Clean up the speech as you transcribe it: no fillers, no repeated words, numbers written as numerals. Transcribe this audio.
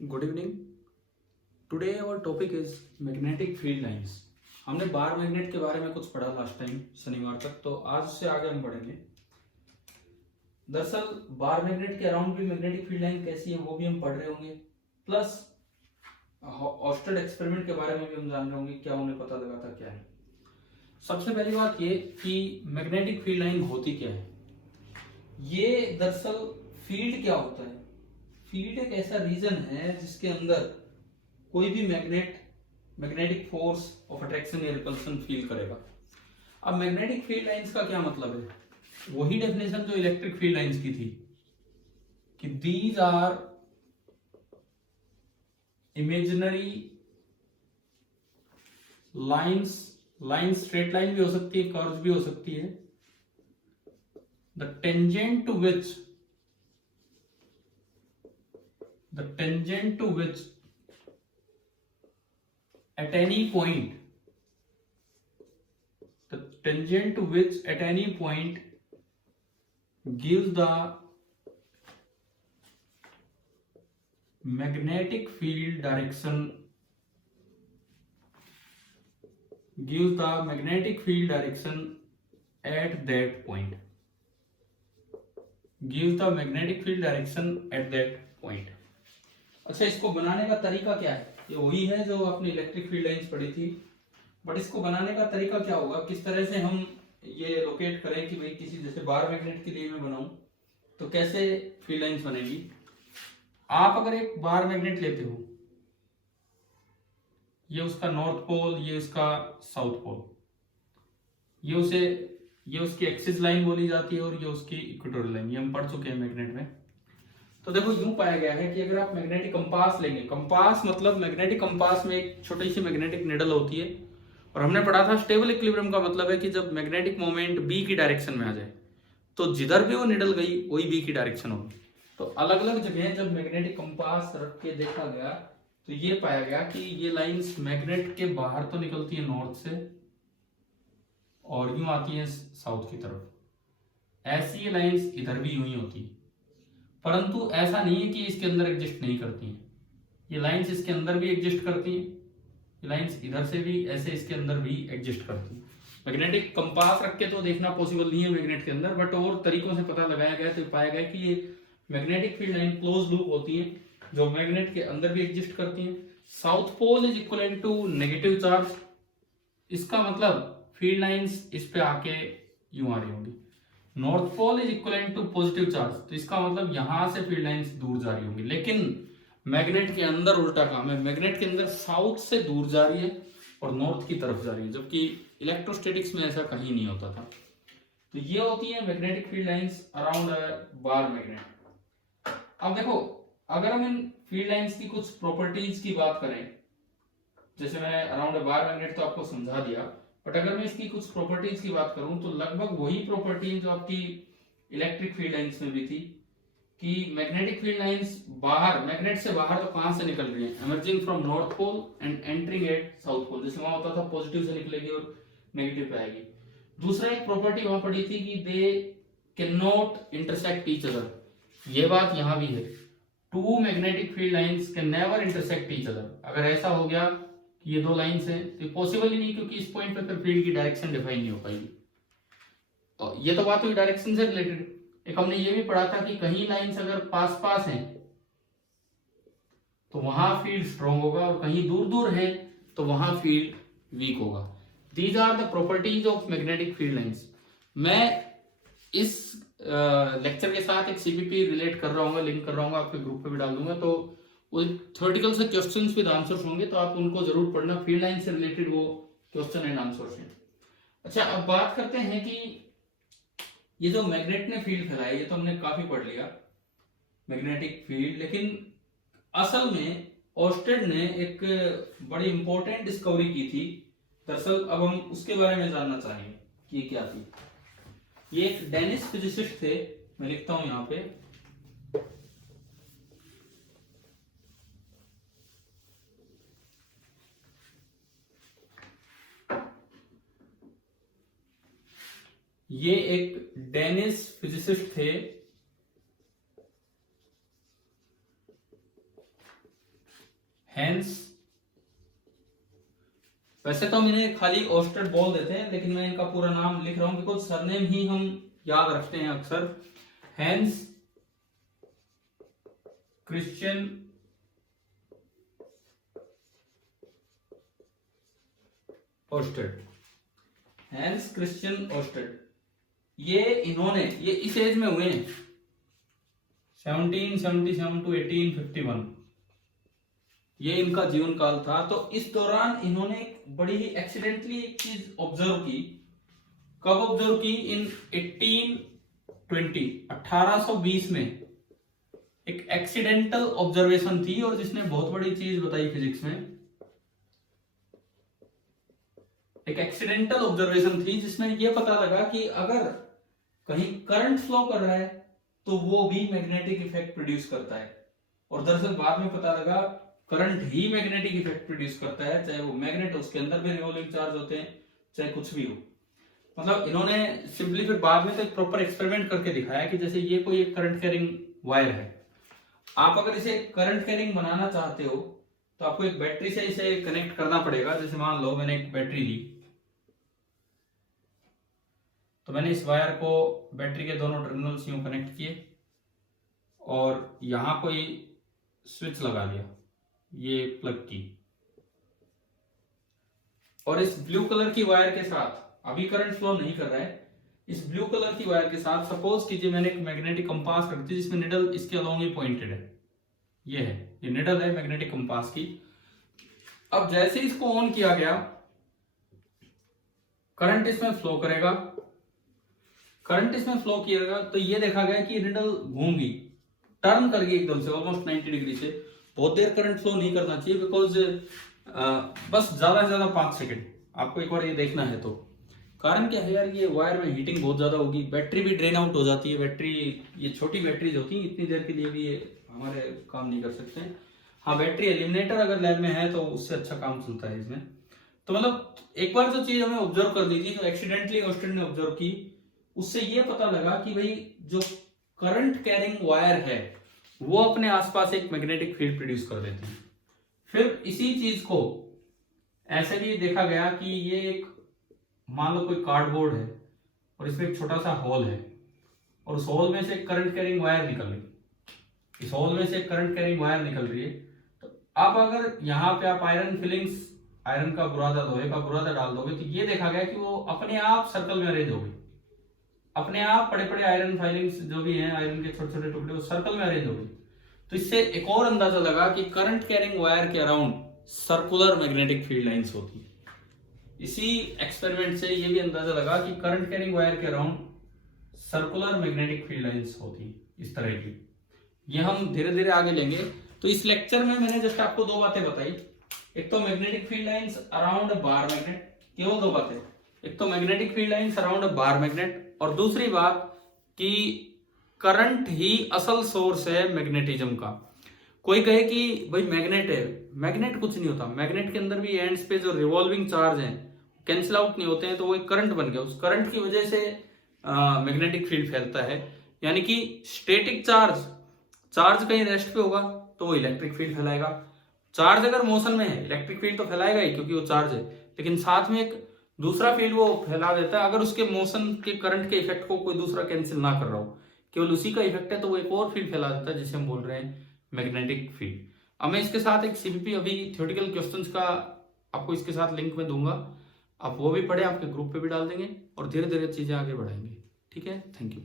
Good evening. Today our topic is magnetic field lines. हमने बार magnet के बारे में कुछ पढ़ा लास्ट टाइम शनिवार तक, तो आज से आगे हम पढ़ेंगे। दरअसल बार मैग्नेट के अराउंड भी मैग्नेटिक फील्ड लाइन कैसी है वो भी हम पढ़ रहे होंगे, प्लस ऑस्टेड एक्सपेरिमेंट के बारे में भी हम जान रहे होंगे, क्या उन्हें पता लगा था क्या है। सबसे पहली बात ये कि मैग्नेटिक फील्ड लाइन होती क्या है। ये दरअसल फील्ड क्या होता है। फील्ड एक ऐसा रीजन है जिसके अंदर कोई भी मैग्नेटिक फोर्स ऑफ अट्रैक्शन या रिपल्सन फील करेगा। अब मैग्नेटिक फील्ड लाइंस का क्या मतलब है, वही डेफिनेशन जो इलेक्ट्रिक फील्ड लाइंस की थी कि these are imaginary lines. Line straight line भी हो सकती है, कर्व भी हो सकती है। The tangent to which at any point gives the magnetic field direction at that point. अच्छा, इसको बनाने का तरीका क्या है। ये वही है जो आपने इलेक्ट्रिक फील्ड लाइंस पढ़ी थी, बट इसको बनाने का तरीका क्या होगा, किस तरह से हम ये लोकेट करें कि भाई किसी जैसे बार मैग्नेट के लिए मैं बनाऊं तो कैसे फील्ड लाइंस बनेगी। आप अगर एक बार मैग्नेट लेते हो, ये उसका नॉर्थ पोल, ये उसका साउथ पोल, ये उसकी एक्सिस लाइन बोली जाती है और ये उसकी इक्वेटोरियल लाइन, ये हम पढ़ चुके हैं मैग्नेट में। तो देखो, यूं पाया गया है कि अगर आप मैग्नेटिक कंपास लेंगे, कंपास मतलब मैग्नेटिक कंपास में एक छोटी सी मैग्नेटिक निडल होती है, और हमने पढ़ा था स्टेबल इक्विलिब्रियम का मतलब है कि जब मैग्नेटिक मोमेंट बी की डायरेक्शन में आ जाए तो जिधर भी वो निडल गई वही बी की डायरेक्शन होगी। तो अलग अलग जगह जब मैग्नेटिक कंपास रख के देखा गया तो ये पाया गया कि ये लाइंस मैग्नेट के बाहर तो निकलती है नॉर्थ से और यूं आती है साउथ की तरफ। ऐसी ये लाइंस इधर भी यूं ही होती है, परंतु ऐसा नहीं है कि इसके अंदर एग्जिस्ट नहीं करती हैं। ये लाइंस इसके अंदर भी एग्जिस्ट करती हैं, ये लाइंस इधर से भी ऐसे इसके अंदर भी एग्जिस्ट करती हैं। मैग्नेटिक कंपास रख के तो देखना पॉसिबल नहीं है मैग्नेट के अंदर, बट और तरीकों से पता लगाया गया तो पाया गया कि ये magnetic field line close loop होती है जो मैग्नेट के अंदर भी एग्जिस्ट करती हैं। South pole is equal to negative charge, इसका मतलब फील्ड लाइंस इस पे आके यूं आ रही होंगी। North pole is equal to positive charge, तो इसका मतलब यहां से फील्ड लाइंस दूर जा रही होंगी। लेकिन मैग्नेट के अंदर उल्टा काम है, मैग्नेट के अंदर साउथ से दूर जा रही है और नॉर्थ की तरफ जा रही है, जबकि इलेक्ट्रोस्टैटिक्स में ऐसा कहीं नहीं होता था। तो ये होती है magnetic field lines around bar magnet. अब देखो, अगर हम इन फील्ड लाइंस की कुछ प्रॉपर्टीज की बात करें, जैसे मैंने अराउंड बार मैग्नेट तो आपको समझा दिया, बट अगर मैं इसकी कुछ प्रॉपर्टीज की बात करूं तो लगभग वही प्रॉपर्टीज जो आपकी इलेक्ट्रिक फील्ड लाइंस में भी थी कि मैग्नेटिक फील्ड लाइंस बाहर, मैग्नेट से बाहर तो कहां से निकल रही है, emerging from north pole and entering at south pole. जैसे वहां होता था पॉजिटिव से निकलेगी और नेगेटिव पे आएगी। दूसरा एक प्रॉपर्टी वहां पड़ी थी कि they can not intersect each other, ये बात यहां भी है। Two magnetic field lines can never intersect each other. अगर ऐसा हो गया कि ये दो लाइंस हैं तो पॉसिबल ही नहीं, क्योंकि इस पॉइंट पे फिर फील्ड की डायरेक्शन डिफाइन नहीं हो पाएगी। तो ये तो बात हुई डायरेक्शन से रिलेटेड। एक हमने ये भी पढ़ा था कि कहीं लाइंस अगर पास पास हैं तो वहां फील्ड स्ट्रॉन्ग होगा और कहीं दूर दूर है तो वहां फील्ड वीक होगा। These are the properties of magnetic field lines. मैं इस लेक्चर के साथ एक सीपीपी रिलेट कर रहा हूँ, लिंक कर रहा हूँ, आपके ग्रुप पे भी डाल दूंगा। तो वो थ्योरेटिकल से क्वेश्चंस विद आंसर्स होंगे, तो आप उनको जरूर पढ़ना, फील्ड लाइन से रिलेटेड वो क्वेश्चन एंड आंसर्स हैं। अच्छा, अब बात करते हैं कि ये जो मैग्नेट ने फील्ड फैलाया, ये तो हमने काफी पढ़ लिया मैग्नेटिक फील्ड, लेकिन असल में ओर्स्टेड ने एक बड़ी इंपॉर्टेंट डिस्कवरी की थी। दरअसल अब हम उसके बारे में जानना चाहेंगे कि ये क्या थी। ये एक डेनिश फिजिसिस्ट थे, मैं लिखता हूं यहां पे, ये एक डेनिश फिजिसिस्ट थे हैंस, वैसे तो हम इन्हें खाली ओस्टेड बोल देते हैं, लेकिन मैं इनका पूरा नाम लिख रहा हूं बिकॉज सरनेम ही हम याद रखते हैं अक्सर। Hans Christian ousted, Hans Christian ousted. ये इन्होंने, ये इस एज में हुए हैं 1777 टू 1851, ये इनका जीवन काल था। तो इस दौरान इन्होंने एक बड़ी ही एक्सीडेंटली एक चीज ऑब्जर्व की। कब ऑब्जर्व की? इन 1820 में एक एक्सीडेंटल ऑब्जर्वेशन थी, और जिसने बहुत बड़ी चीज बताई फिजिक्स में। एक एक्सीडेंटल ऑब्जर्वेशन थी जिसमें यह पता लगा कि अगर कहीं करंट फ्लो कर रहा है तो वो भी मैग्नेटिक इफेक्ट प्रोड्यूस करता है। और दरअसल बाद में पता लगा करंट ही मैग्नेटिक इफेक्ट प्रोड्यूस करता है, चाहे वो मैग्नेट हो, उसके अंदर भी रिवॉल्विंग चार्ज होते हैं, चाहे कुछ भी हो। मतलब इन्होंने सिंपली फिर बाद में तो एक प्रॉपर एक्सपेरिमेंट करके दिखाया कि जैसे ये कोई एक करंट कैरिंग वायर है, आप अगर इसे करंट कैरिंग बनाना चाहते हो तो आपको एक बैटरी से इसे कनेक्ट करना पड़ेगा। जैसे मान लो मैंने एक बैटरी ली, तो मैंने इस वायर को बैटरी के दोनों टर्मिनल्स यूं कनेक्ट किए और यहां कोई स्विच लगा दिया, ये प्लग की, और इस ब्लू कलर की वायर के साथ, अभी करंट फ्लो नहीं कर रहा है, इस ब्लू कलर की वायर के साथ सपोज कीजिए मैंने एक मैग्नेटिक कंपास रख दी जिसमें निडल इसके अलोंग ही पॉइंटेड है, ये है, ये निडल है मैग्नेटिक कंपास की। अब जैसे इसको ऑन किया गया, करंट इसमें फ्लो करेगा, करंट इसमें फ्लो किएगा तो ये देखा गया कि निडल घूमगी, टर्न कर गई एकदम से ऑलमोस्ट 90 डिग्री से। बहुत देर करंट फ्लो नहीं करना चाहिए बिकॉज बस ज्यादा से ज्यादा 5 सेकंड, आपको एक बार ये देखना है। तो कारण क्या है यार, ये वायर में हीटिंग बहुत ज्यादा होगी, बैटरी भी ड्रेन आउट हो जाती है। बैटरी, ये छोटी बैटरीज होती है, इतनी देर के लिए भी ये हमारे काम नहीं कर सकते। हाँ, बैटरी एलिमिनेटर अगर लैब में है तो उससे अच्छा काम चलता है इसमें। तो मतलब एक बार जो चीज हमें ऑब्जर्व कर ली थी, तो एक्सीडेंटली ऑस्टेड ने ऑब्जर्व की, उससे ये पता लगा कि भाई जो करंट कैरिंग वायर है वो अपने आसपास एक मैग्नेटिक फील्ड प्रोड्यूस कर देती है। फिर इसी चीज को ऐसे भी देखा गया कि ये एक, मान लो कोई कार्डबोर्ड है और इसमें एक छोटा सा होल है, और उस होल में से एक करंट कैरिंग वायर निकल रही, इस होल में से एक करंट कैरिंग वायर निकल रही है। तो अब अगर यहाँ पे आप आयरन फिलिंग्स, आयरन का बुरादा, लोहे का बुरादा डाल दोगे तो ये देखा गया कि वो अपने आप सर्कल में अरेंज हो गई, अपने आप बड़े बड़े आयरन फाइलिंग्स जो भी हैं, आयरन के छोटे छोटे टुकड़े, वो सर्कल में अरेंज हो गई। तो इससे एक और अंदाजा लगा कि करंट कैरिंग वायर के around circular magnetic field lines होती है। इसी एक्सपेरिमेंट से ये भी अंदाजा लगा कि करंट कैरिंग वायर के around circular magnetic field lines होती है इस तरह की। ये हम धीरे धीरे आगे लेंगे। तो इस लेक्चर में मैंने जस्ट आपको दो बातें बताई, एक तो magnetic field lines around bar magnet, केवल दो बातें, एक तो magnetic field lines around bar magnet, और दूसरी बात कि करंट ही असल सोर्स है मैग्नेटिज्म का। कोई कहे कि भाई मैग्नेट है, मैग्नेट कुछ नहीं होता, मैग्नेट के अंदर भी एंड्स पे जो रिवॉल्विंग चार्ज हैं कैंसिल आउट नहीं होते हैं, तो वो एक करंट बन गया, उस करंट की वजह से मैग्नेटिक फील्ड फैलता है। यानी कि स्टैटिक चार्ज, चार्ज कहीं रेस्ट पे होगा तो वो इलेक्ट्रिक फील्ड फैलाएगा, चार्ज अगर मोशन में है इलेक्ट्रिक फील्ड तो फैलाएगा ही क्योंकि वो चार्ज है, लेकिन साथ में एक दूसरा फील्ड वो फैला देता है अगर उसके मोशन के करंट के इफेक्ट को कोई दूसरा कैंसिल ना कर रहा हो, केवल उसी का इफेक्ट है, तो वो एक और फील्ड फैला देता है जिसे हम बोल रहे हैं मैग्नेटिक फील्ड। अब मैं इसके साथ एक सीपीपी अभी थ्योरेटिकल क्वेश्चंस का आपको इसके साथ लिंक में दूंगा, आप वो भी पढ़े, आपके ग्रुप पे भी डाल देंगे और धीरे धीरे चीजें आगे बढ़ाएंगे। ठीक है, थैंक यू।